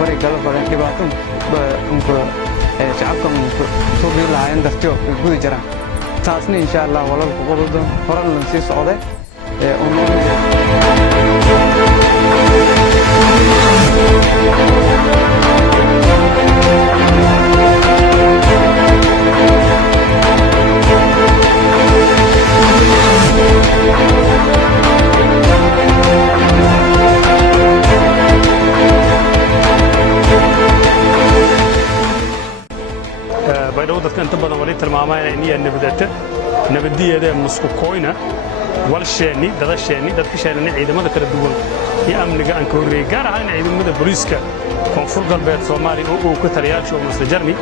bari kala badan dhibaato shacabka soo dhigi lahaayeen dartiyo guda jiraan taasna insha Allah walaalku qodobada horan la sii socday baydhabo dadka inta badan wali tilmaamayna inay nabadiyada musku kooyna walsheeni dadka sheelana ciidamada kala duwan iyo amniga aan ka horeeyay gaar ahaan ciidamada booliiska koonfur galbeed Soomaaliya oo ka taliyaasho Masjarni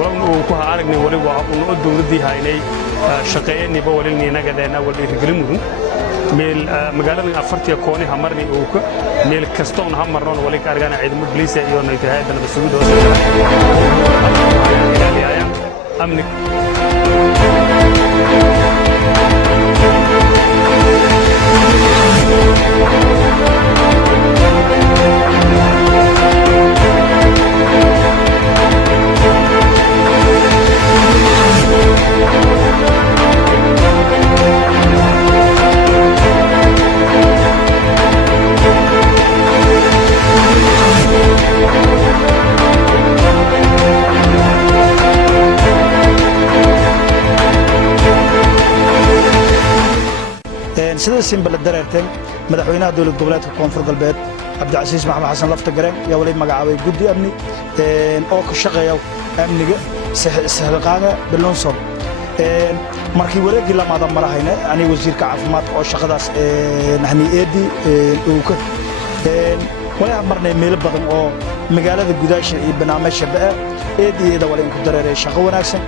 walna uu ku aragnay wali waa uu dawladii haynay shaqeeyniba wali nagadeena wali riglimudun meel magaalada afartiya kooni hamarni oo ka meel kastoon hamarnoon wali ka argana ciidamada booliiska iyo hay'adda nabadsugido أمنك sida simbal dareerteen madaxweynaha dawlad goboleedka koonfur galbeed Cabdicasiis Maxamed Xasan Laftagareen yaa wali magacaabay guddi amni oo ka shaqeeya amniga saxilqaaga Beelonson markii wareegii la maada marahayna ani wasiirka caafimaadka oo shaqadaas nahni eedi uu ka wali marnay meel badan oo magaalada gudaasha iyo barnaamijka baa eediyada wali ku dareeray shaqo wanaagsan